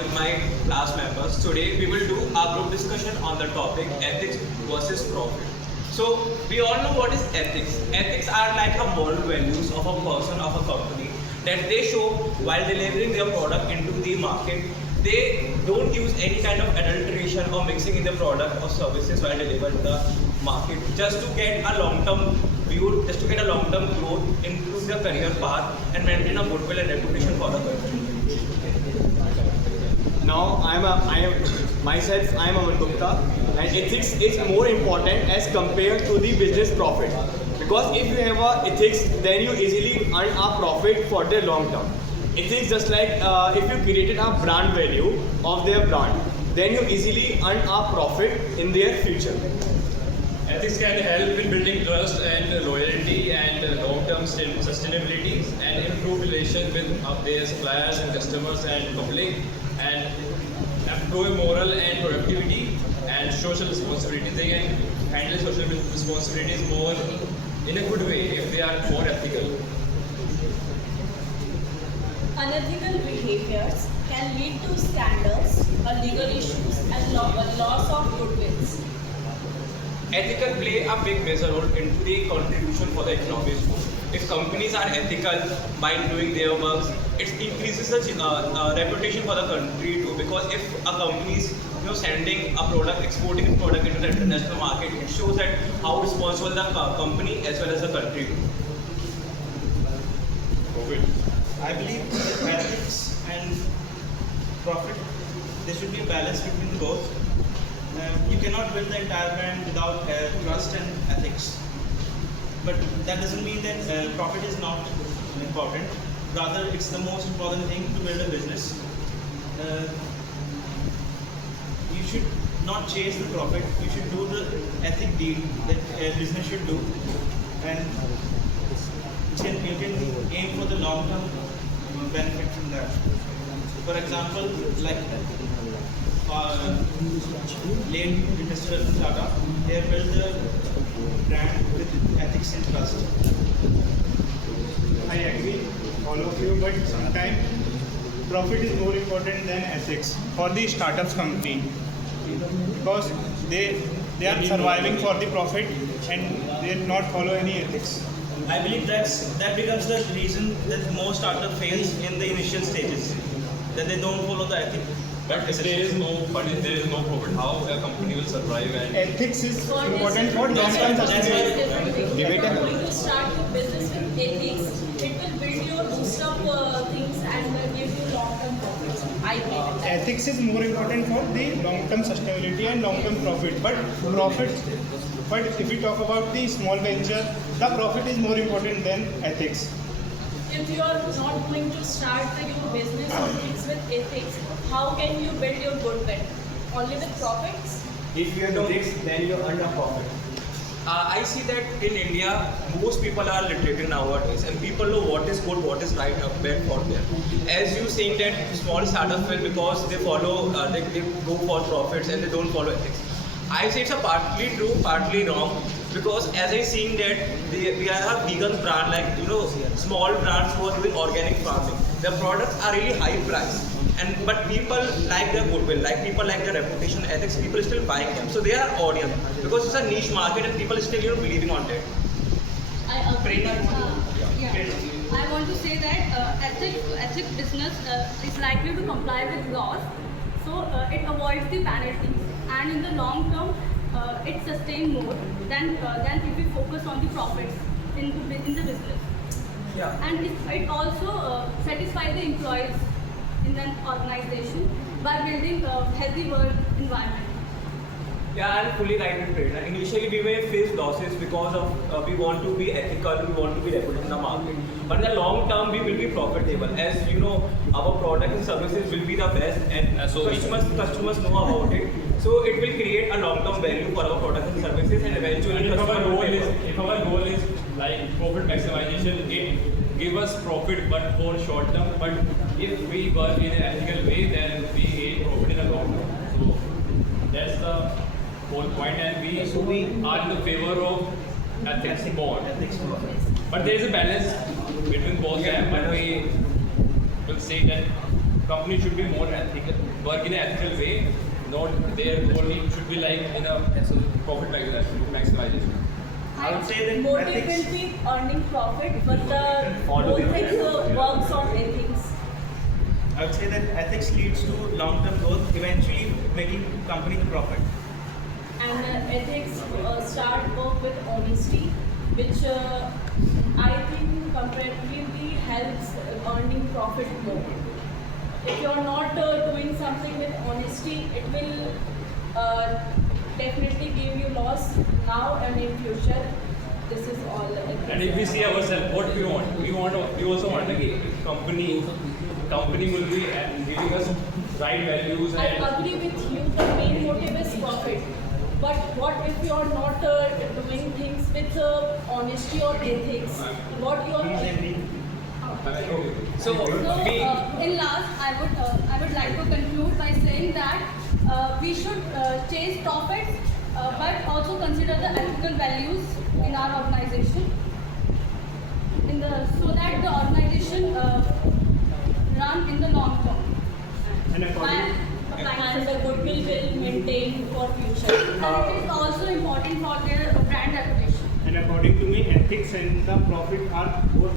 with my class members. Today we will do a group discussion on the topic ethics versus profit. So we all know what is ethics. Ethics are like a moral values of a person, of a company that they show while delivering their product into the market. They don't use any kind of adulteration or mixing in the product or services while delivering the market just to get a long-term view, just to get a long-term growth, improve their career path and maintain a goodwill and reputation for the country. Now I am Aman Gupta, and ethics is more important as compared to the business profit, because if you have a ethics, then you easily earn a profit for the long term. Ethics just like if you created a brand value of their brand, then you easily earn a profit in their future. Ethics can help in building trust and loyalty and long-term sustainability and improve relations with their suppliers and customers and public, and improve moral and productivity and social responsibility. They can handle social responsibilities more in a good way if they are more ethical. Unethical behaviors can lead to scandals, legal issues, and loss of goodwills. Ethical play a big major role into the contribution for the economic growth. If companies are ethical by doing their work, it increases the reputation for the country too. Because if a company is sending a product, exporting a product into the international market, it shows that how responsible the company as well as the country. I believe ethics and profit, there should be a balance between both. You cannot build the entire brand without trust and ethics. But that doesn't mean that profit is not important. Rather, it's the most important thing to build a business. You should not chase the profit. You should do the ethic deed that a business should do, and you can aim for the long-term benefit from that. For example, like late Mr. Ratan Tata, they built the brand with ethics and trust. I agree, all of you, but sometimes profit is more important than ethics for the startups company, because they are surviving for the profit and they do not follow any ethics. I believe that becomes the reason that most startup fails in the initial stages, that they don't follow the ethic. But if there is no profit, how a company will survive? And Ethics is For important for this, long-term that's sustainability. If you're going to start your business with ethics, it will build your boost up things and give you long-term profits. I believe in that. Ethics is more important for the long-term sustainability and long-term profit. But if we talk about the small venture, the profit is more important than ethics. If you are not going to start your business or things with ethics, how can you build your goodwill? Only with profits? If you have ethics, then you earn a profit. I see that in India, most people are literate nowadays, and people know what is good, what is right, bad for them. As you saying that small startups fail because they follow, they go for profits and they don't follow ethics. I say it's a partly true, partly wrong, because as I seen that we are a vegan brand, like small brands who are doing organic farming. Their products are really high price, but people like their goodwill, like people like their reputation, ethics. People are still buying them, so they are audience because it's a niche market and people are still believing on that. I agree. I want to say that ethic business is likely to comply with laws, so it avoids the penalties, and in the long term, it sustains more than if we focus on the profits in the business. Yeah. And it also satisfies the employees in an organization by building a healthy work environment. Yeah, I'm fully right with Prerna. Initially, we may face losses because of we want to be ethical, we want to be reputed in the market. But in the long term, we will be profitable. As our product and services will be the best, and So customers know about it. So it will create a long-term value for our products and services, and eventually, if customer will pay for it. if our goal is like profit maximization, it give us profit but for short term. But if we work in an ethical way, then we gain profit in the long term. So that's the whole point, and we are in the favor of ethics more. But there is a balance between both them, but we will say that company should be more ethical, work in an ethical way. Not their goal should be like in a profit maximization. I would say that motive ethics. will be earning profit, but the whole thing works on ethics. I would say that ethics leads to long-term growth, eventually making company the profit. And ethics start work with honesty, which I think comparatively helps earning profit more. If you're not doing something with honesty, it will definitely give you loss now and in future. This is all. And if we see ourselves, what we also want a company will be giving us right values I and agree with you. The main motive is profit. But what if you are not doing things with honesty or ethics? What you are So So, in last, I would like to conclude by saying that we should chase profits, but also consider the ethical values in our organization, so that the organization run in the long term. And according, and the goodwill will maintain for future. And it is also important for their brand reputation. and according to me, ethics and the profit are both